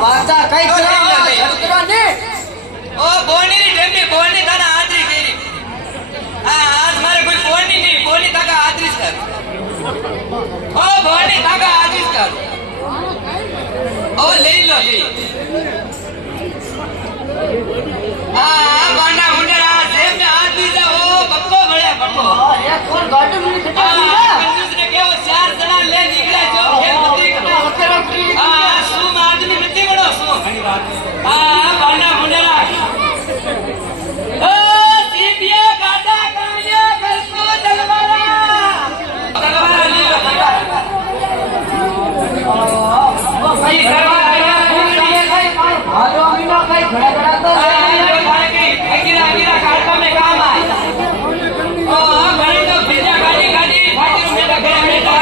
વાતા કઈ કરવાની ઓ બોની ઢેમી બોની તારા આદરી કેરી આજ મારે કોઈ બોની નહીં બોની તાકા આદરી કર ઓ બોની તાકા આદરી કર ઓ લઈ લો બાના મુંડરા જેમ ને આદરી જા ઓ બક્કો ભળ્યા બક્કો એ કોણ ગાડી મુની ખટા કંજૂસ ને કેવો ચાર જણા લે નીકળ્યા જો ખેલ મતી શું આદમી નથી ગણો શું બાના મુંડરા ઓ સીપિયા ગાડા કાયા કરતો તલવારા લે લો ભાઈ કરવા આયા ફૂલ દીએ કઈ હાલો મીનો કઈ ઘડા ઘડા તો અગીરા કાઢવા મે કામ આય ઓ ઘણી તો ભેજા ગાડી ફાટી નું બેટા ઘરે બેટા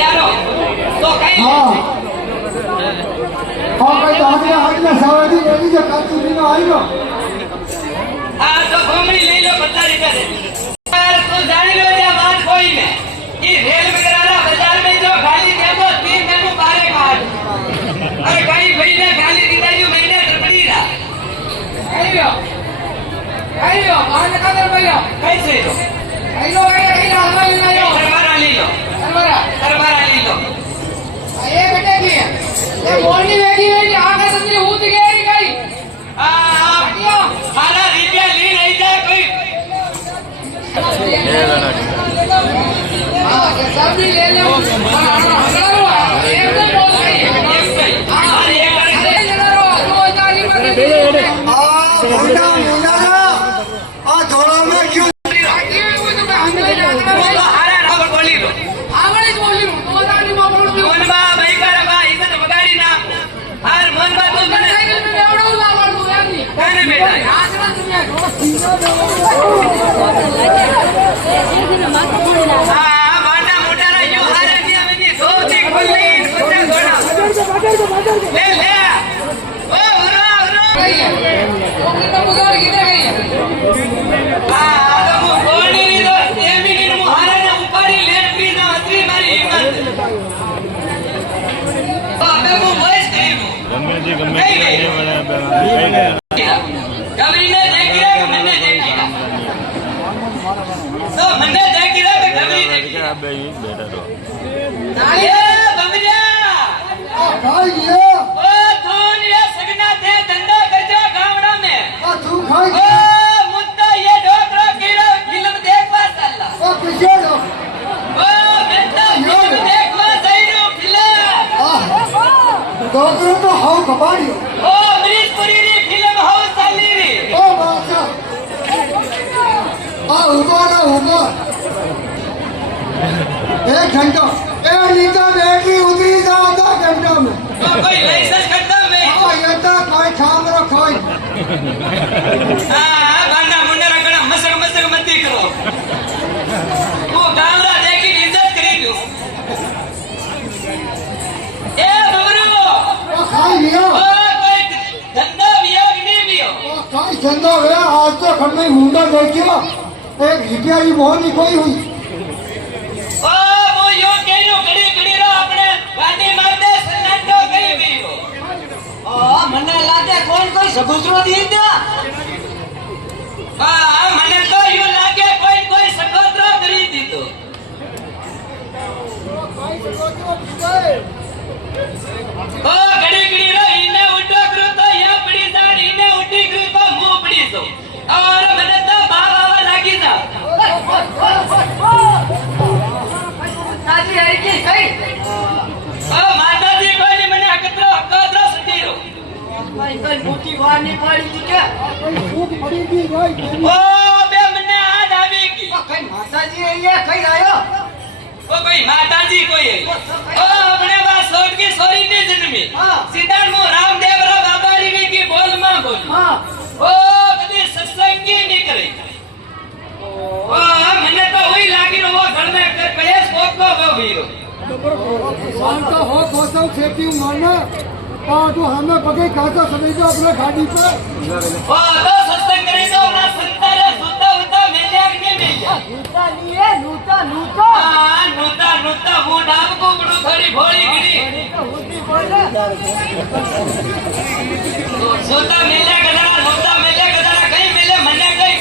યારો તો કઈ હા કઈ તો આજના સાવધી એની જે કાચી મીનો આવ્યો તો ભમણી લઈ લો 50 રૂપિયા દે તો જાણી લો જે વાત કોઈ ને ઈ રેલ વગેરેના બજાર में जो खाली देबो 3 देबो बारे काट अरे कहीं भईने खाली दिदाई महीने तरपड़ी रा आइयो बाहर का कर भईयो कैसे लो आइयो हलवा लेना आइयो सरवारा ले लो सरवारा ले लो ये बेटे की ये बोलनी वेगी आगे तंत्री हूत गई गई हटियो सारा रुपया ली नहीं जाए कोई सब भी ले लो एक घंटा नीचे बैटरी उतरी जा आधा घंटा में कोई लाइसेंस खत्म में ये तो कोई काम रखो बांधा मुंडा रखना मसक मसक मत करो वो गावरा देखी इज्जत करी लो ए बबरू ओ खाई लियो कोई धंधा बियो कि नहीं बियो ओ कोई धंधा है आज तो घर में मुंडा देखियो एक हिटियारी मोहनी कोई हुई ओ वो यो केनो घड़ी रो अपने गाड़ी मार दे सन्नाटो करी बियो ओ मने लागे कोई सगुतरो दी दे મને તો યો લાગે કોઈ સગોતરો કરી દીધો ઓ ઘડી રો ઈને ઉડો કરું તો યા પડી જા ઈને ઉડી કરું તો મું પડી જો और મને તો બાવા લાગી જા સાજી આઈ કે સહી ઓ માતાજી કોઈ મને અકતરો સતીરો કોઈ મોટી વાર ની પડી કે खूब पड़ी थी ओ बे મને આજ આવી ગઈ कई माताजी અહીંયા કઈ આયો ओ कोई माताजी कोई ओ अपने बा सोट की सोरी ने जन्मी सीधा मु रामदेव रा बाबा री की बोल मां बोल हां ओ कदी नक्की नहीं करे મને તો ઓઈ લાગી રહ્યો ઘર મે કલેશ કોકો ગયો વીરો શાંત હો ગોસવ ખેતી માને તો હમે પગે કાચા સમય તો આપણે ગાડી પર તો સત્સંગ કરી દો ના સંતારે સુતા ઉતા મેલ્યા કે મેલ્યા નૂતા ની એ નૂતા નૂતા નૂતા નૂતા હું ડાબ કોકડું કરી ભોળી ગીરી સુતા મેલ્યા ગધાડા કઈ મેલે મને કઈ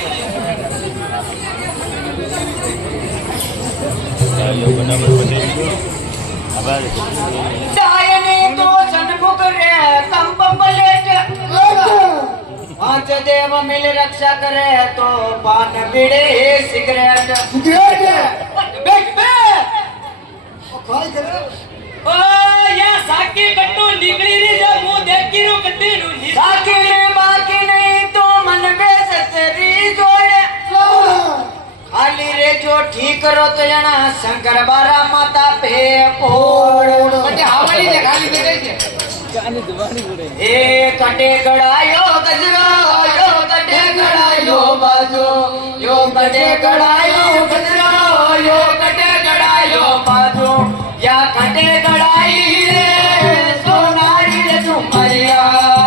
ચાયને તો સન્મુખ રે કંપમ લેટ પાંચ દેવ મિલ રક્ષા કરે તો પાન બીડે સિગરેટ બેઠ બે ખાઈ કરે ઓ યા સાકી કટ્ટુ નીકળી રી જે હું દેખી રું કટ્ટી નું સાકી ને બાકી નહીં તો મન બેસ તેરી જોડે ખાલી રે જો ઠીક રો તો જણા શંકર બારા માતા પે પોડ બટે હાવળી દે ખાલી દે છે એ કટે ગડાયો ગજરો યો કટે ગડાયો બાજો યો કટે ગડાયો ગજરો યો કટે ગડાયો બાજો યા કટે ગડાઈ રે સોનારી રે ઝુમરિયા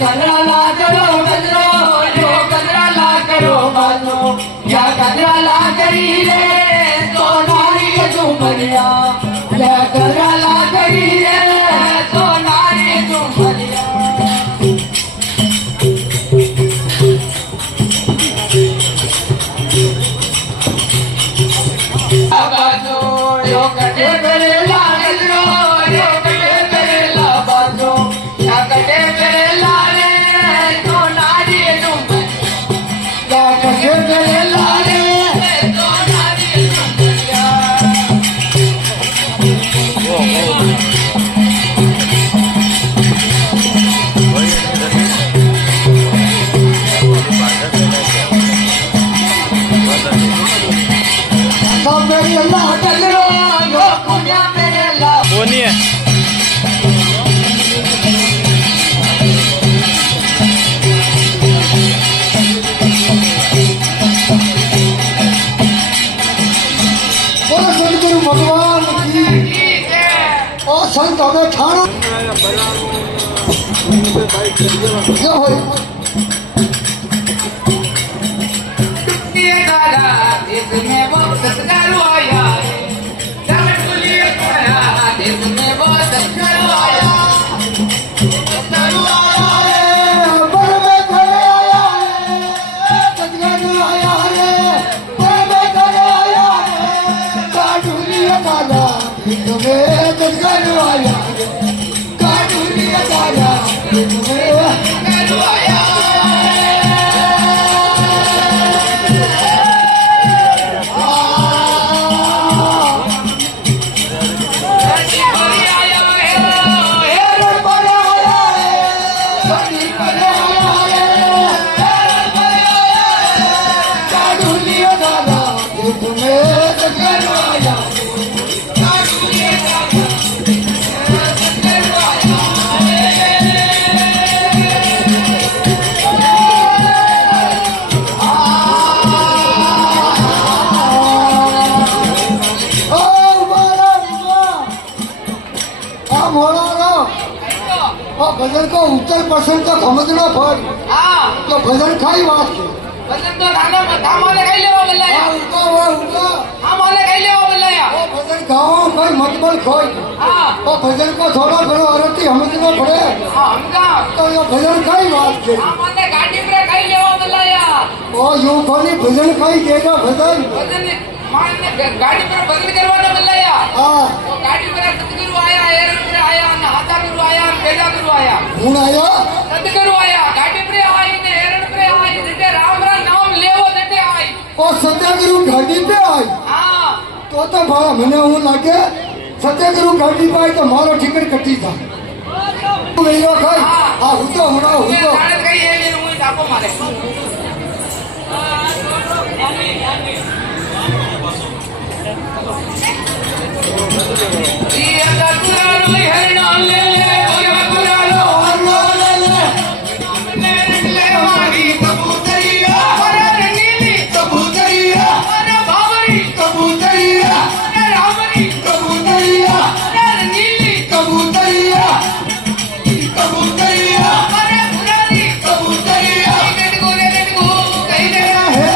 ગજરા લા કરો ગજરો યો ગજરા લા કરો બાજો યા ગજરા લા કરી રે સોનારી રે ઝુમરિયા યા ગજરા લા કરી રે સોનારી રે ઝુમરિયા બાજો યો કટે કરેલા ગજરો યો કટે કરેલા બાજો યા કટે કરેલા રે સોનારી રે ઝુમરિયા યા કટે કરેલા રે સોનારી રે ઝુમરિયા તો મેરી અલ્લાહ ગજરો યો કુન્યા મેરે લા બોલીએ બોલો સદગુરુ ભગવાન કી ઓ સંત હવે ઠાણો જો હોય ये दादा इसमें वो सत्करो आया जब तुलिए पड़ा इसमें वो सत्करो आया सत्करो आया बरमे घरे आया रे सदगुरु आया रे बरमे घरे आया रे काढुलिया दादा तुम्हे सदगुरु आया रे काढुलिया दादा तुम्हे सत्करो आया भजन को उत्तर पसंद तो समझना पड़ हाँ तो भजन खाई बात की भजन तो खाना खामाले खाई लेवा बल्लाया उनका खामाले खाई लेवा बल्लाया वो भजन खाओ कोई मतबल खोई हाँ तो भजन को थोड़ा घणो अरती समझना पड़े हाँ हमका तो ये भजन खाई बात की खामाले गाड़ी पे खाई लेवा बल्लाया वो यूं कोनी भजन खाई देगा भजन भजन मान गाड़ी पर भजन करवाना बल्लाया हाँ वो गाड़ी पर सतगुरु आया एरन पर आया हाथा गुरु आया बेदा गुरु आया हूँ आया सतगुरु आया गाड़ी पर आई ने एरन पर आई जटे राम राम नाम लेवो जटे आई और सत्यागुरु गाड़ी पे आई हाँ तो भाई मैंने हूँ लागे सत्यागुरु गाड़ी पे आई तो मारो टिकट कटी था તું લઈ લો ખાઈ હા હું તો હમણાં હું તો આનંદ કઈ એ લઈને હું ધાપો મારે ઈ અગર પુરાણો લઈ હરણા લે લે ઓય પુરાણો હરણો લે લે લે મારી કબૂતરિયા અરે રંગીલી કબૂતરિયા અરે બાવરી કબૂતરિયા અરે રામની કબૂતરિયા અરે રંગીલી કબૂતરિયા કબૂતરિયા અરે પુરાણી કબૂતરિયા રેડ ગો કહી દે હે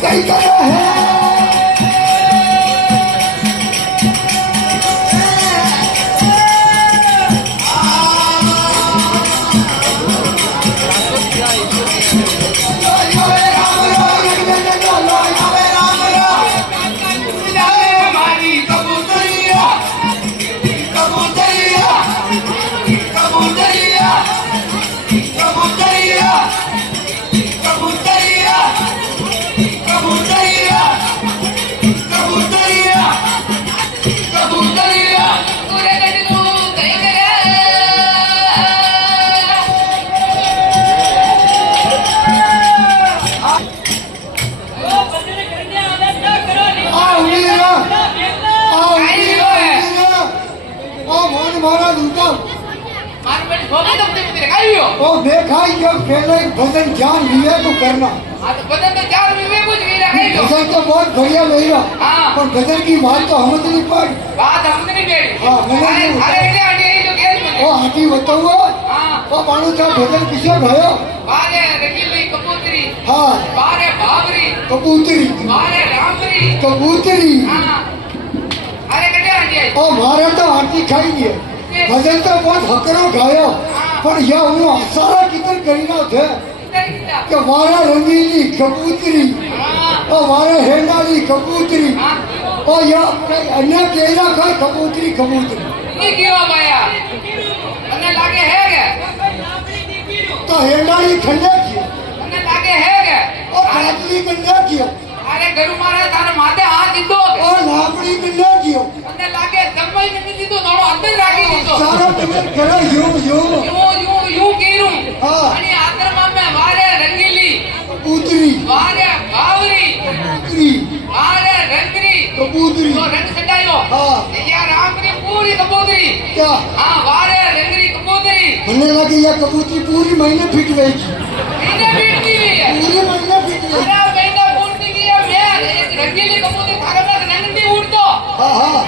કઈ કરે હે मारा दूता ओ देखा जब पहले भजन ज्ञान लिए तो करना भजन तो बहुत बढ़िया नहीं रहा हाँ। पर भजन की बात तो हम नहीं पड़ी हाँ, वो हाथी बताओ वो मानो था भजन किसे भयो हाँ कबूतरी कबूतरी ओ मारे तो आरती खाई गए भजन तो बहुत हकरो गायो पर यह हूँ सारा कितन करीना थे कि मारा रंगीली कबूतरी और मारा हेंडाली कबूतरी और यह अन्य केला खाए कबूतरी कबूतरी तो हेंडाली खंडे किया और काटली कंडे किया અરે ગરુ મારા તારા માથે હાથ દીધો और लापड़ी कंडे किया મને લાગે જમવાઈ નથી દીધો નોડો અંદર રાખી દીધો सारा कितन करे यूं यूं યું કીરું हाँ। અને આતરમાં મે વારે રંગીલી कबूतरी વારે બાવરી कबूतरी વારે રંગરી कबूतरी તો રંગ સડાયો हाँ યા રામની પૂરી કબૂતરી क्या હા વારે રંગરી કબૂતરી મને लगे यह कबूतरी पूरी महीने फिट रहेगी એને બીટતી है पूरी महीने फिट रहेगी અરે મહિના પૂરતી ગઈ મે એક રંગીલી કબૂતરી થારા નંદી ઉડતો हाँ हाँ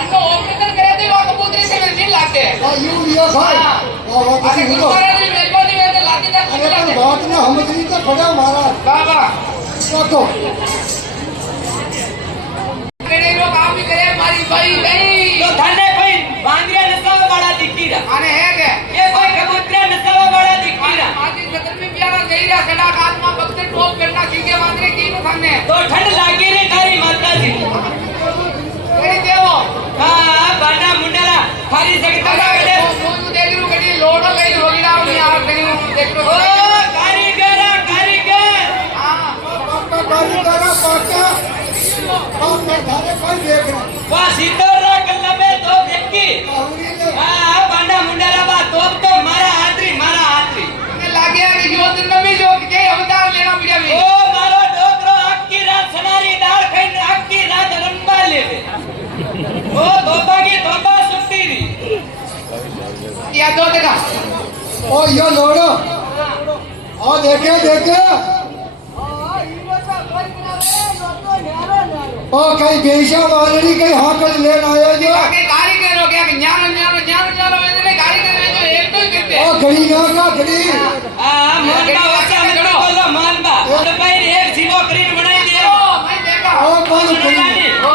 અનો ઓપરેશન કરે દે વા કબૂતરી से नहीं लागते हाँ यूं लिया भाई हाँ। वाह वाह અરે किसी को ગુસ્સાની મેલવાની વે લાગે દે अरे पर बात ना हम इतनी तो पड़ा हमारा બાબા देखो કેડે લોગ આ ભી કરે મારી ભાઈ નહીં તો ધને કોઈ વાંદિયા નસાવા વાળા દીકરા આને હે કે એ કોઈ કબૂતરા નસાવા વાળા દીકરા માજી સતર में प्यारा गईरा सदा आत्मा भक्त टोप करना सीखे वांदरे की नु थाने તો ઠંડ લાગી રે તારી માતાજી કેડી દેવો હા બાના મુંડાલા થારી જગતા લાગે મોજુ દેગરું કડી લોડો લઈ રોગીડા ની આ કડી દેખરો ઓ કારીગર કારીગર हां कारीगरा पाका हम न थाने कोई देख रहा વા સિતોરા કલ્લબે તો દેખી काहुरी ने હા બાના મુંડાલા બા તોપ તો મારા હાથરી ने लागे कि यो दिन में जो के अवतार लेना पड़या वे ઓ મારો ડોકરો આખી રાત સનારી દાળ ખાઈને આખી રાત રંબા લેવે ઓ ધોબાગી ધોબા સુતી રી या दो देखा ओ यो लोड़ो आ देखे देखे ओ कई बेशा वाली कई हाकल लेन आयो जो के कारीगर हो गया कि न्यानो ने कारीगर है जो एक तो ही करते ओ घड़ी ना का घड़ी આ મોનબા વાચા મત બોલો મોનબા તો ભાઈ એક જીવો કરીને બનાવી દે ओ मैं देखा ओ कौन घड़ी ओ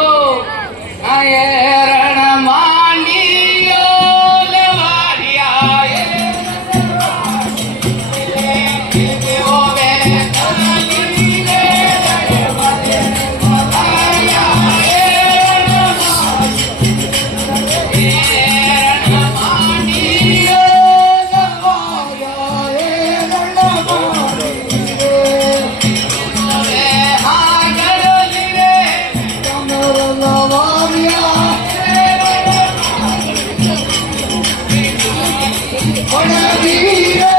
પડવી રે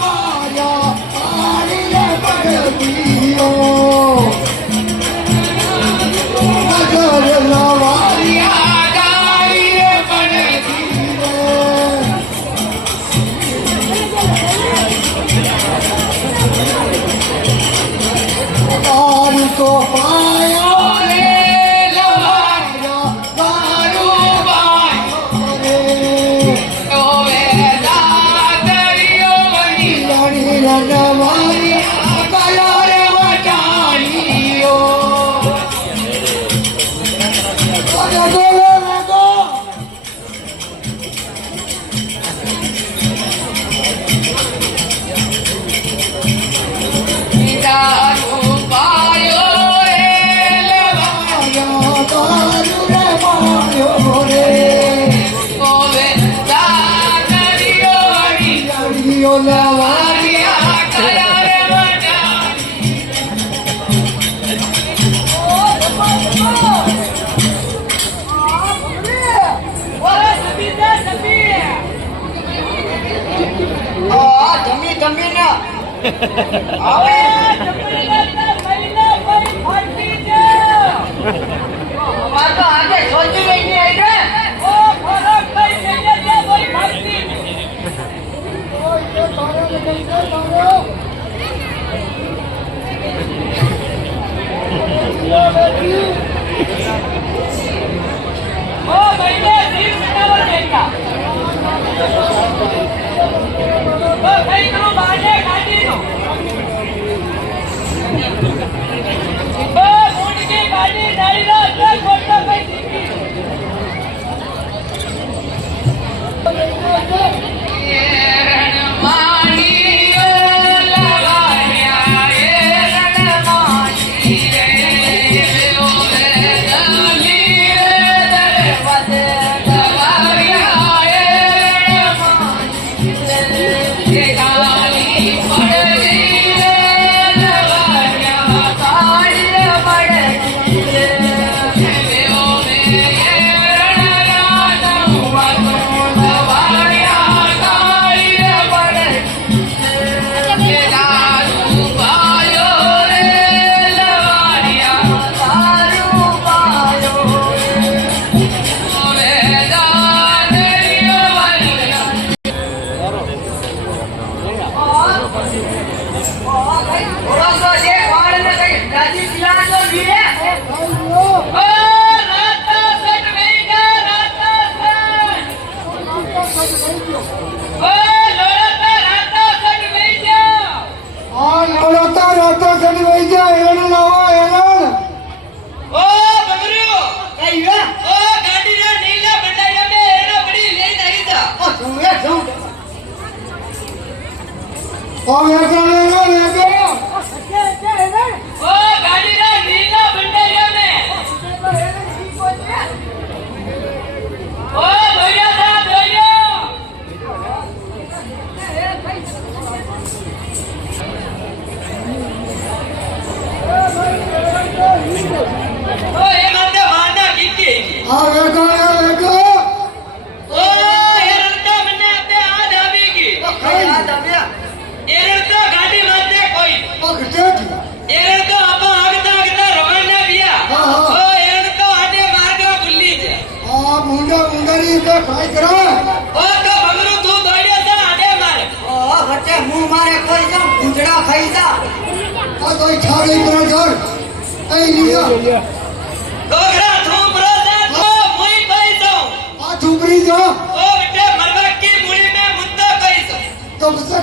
માર્યા પાણીને પડવીઓ નગર લવારિયા ગાડીએ પડવી રે તારું તો પાયો રે લવારિયા તારું પાયો રે લાડી લડવારિયા કયા રે વટાણીઓ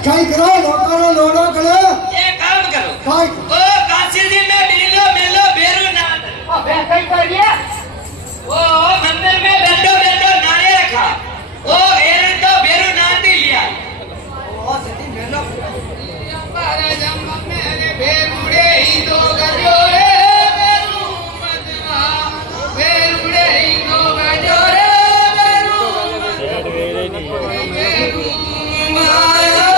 ખાઈ કરો લોકોનો લોડો કરો એ કામ કરો ખાઈ ઓ કાશીજી में मिलो मिलो बेरू ना ओ बे कई कर दिया ओ मंदिर में बैठो बैठो नारे रखा ओ एरन तो बेरू नाती लिया ओ सती मेलो अंबारे जम मेरे बेरुड़े ही दो गजो रे बेरू मजवा बेरुड़े ही दो गजो रे बेरू बेरू माया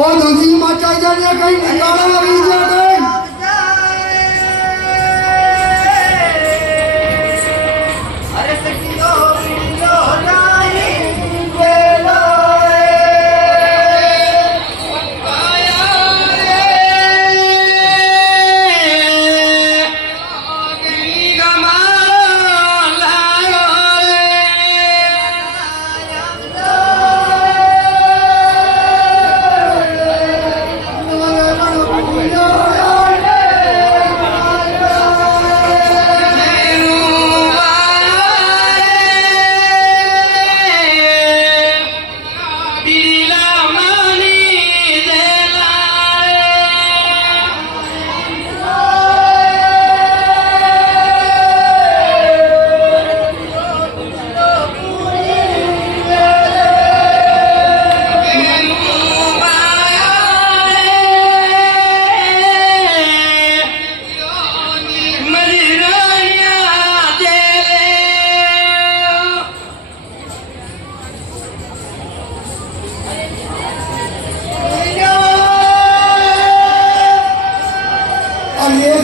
ઓ નદી માતા જાને કઈ નિકાળા આવી જાય અરે સખીઓ વિડીલો રાઈ ગેલો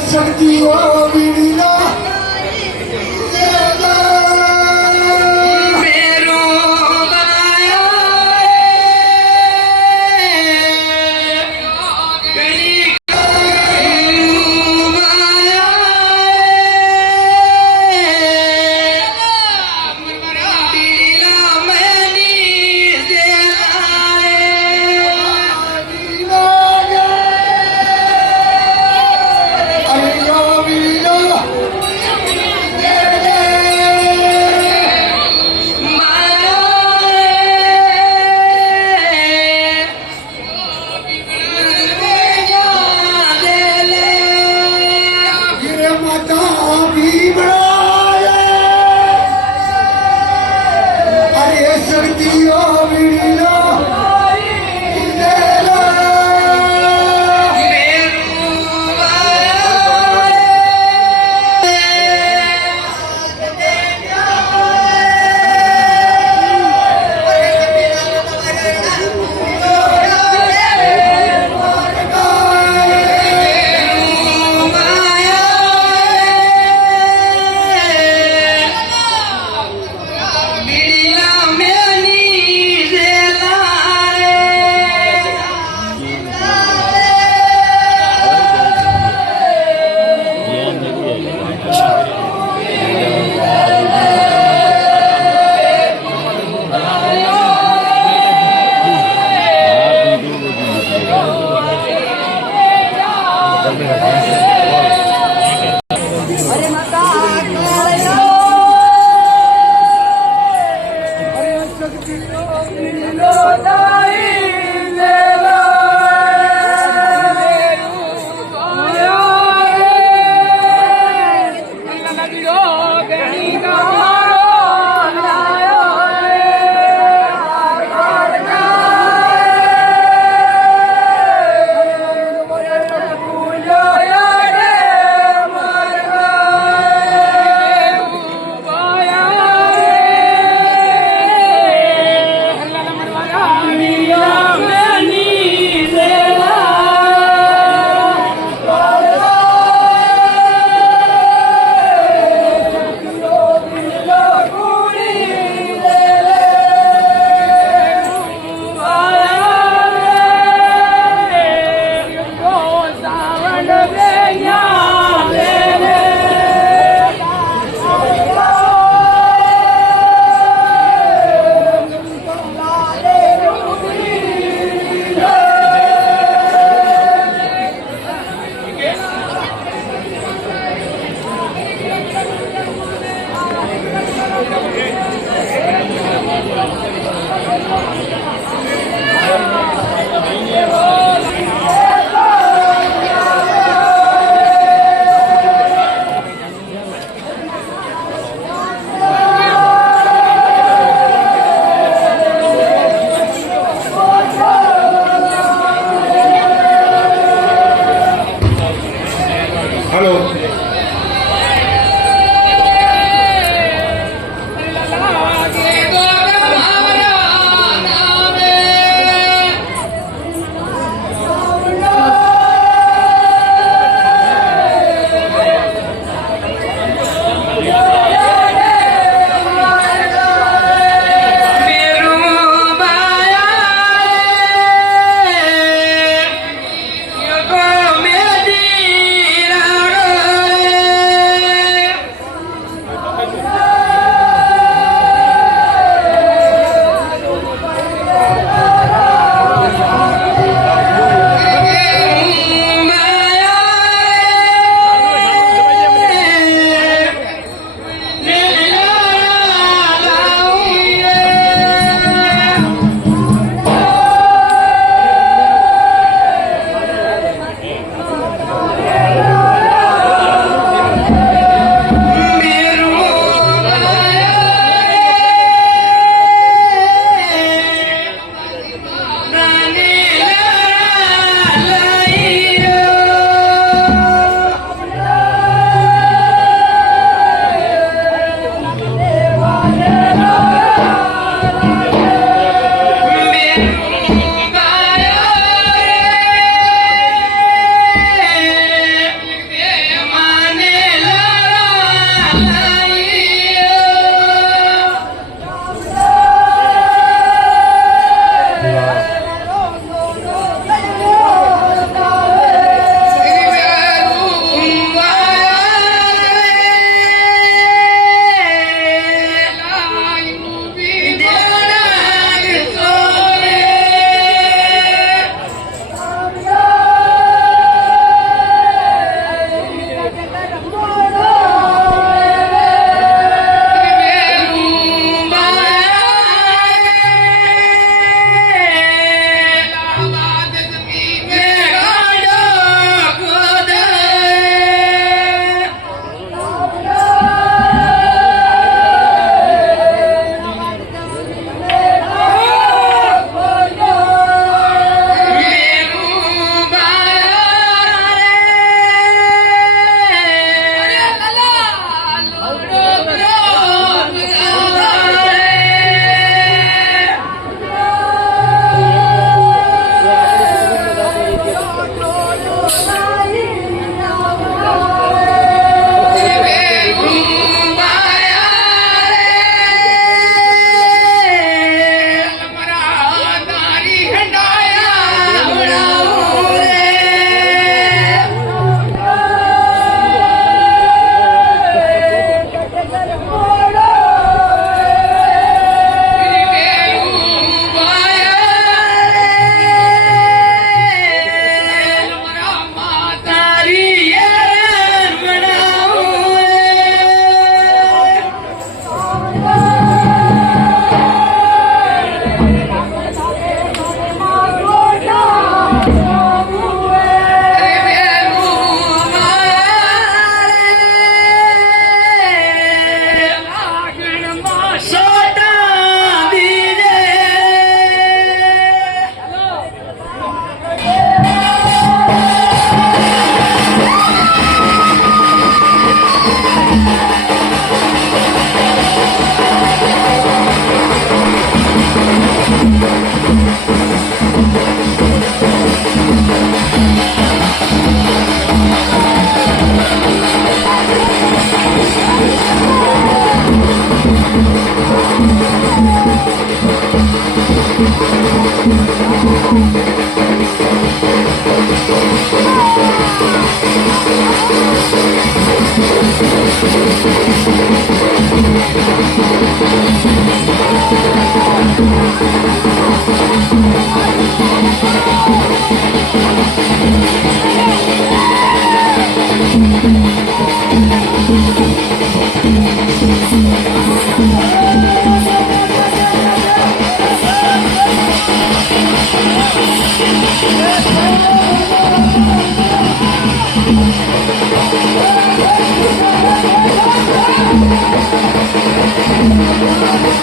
શક્તિઓ વિડીલા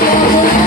Thank you.